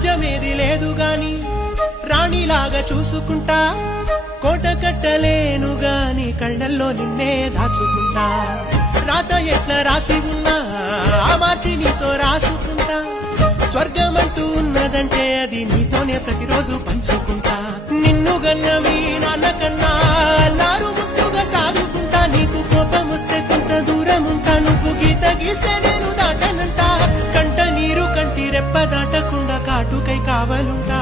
రాజ్యమేది లేదు గాని రాణిలాగా చూసుకుంటా కోట కట్టలేను గాని కళ్ళల్లో నిన్నే దాచుకుంటా రాత ఎట్లా రాసి ఉన్నా ఆ మార్చి నీతో రాసుకుంటా స్వర్గమంటూ ఉన్నదంటే అది నీతోనే ప్రతిరోజు పంచుకుంటా నిన్ను గన్నవి నాన్నకన్నా అల్లారు ముద్దుగా సాదుకుంటా నీకు కోపం వస్తే కొంత దూరం ఉంటా నువ్వు గీత గీస్తే నేను దాటనంటా కంట నీరు కంటి రెప్ప దాటకుండా కాటుకై కావలుంటా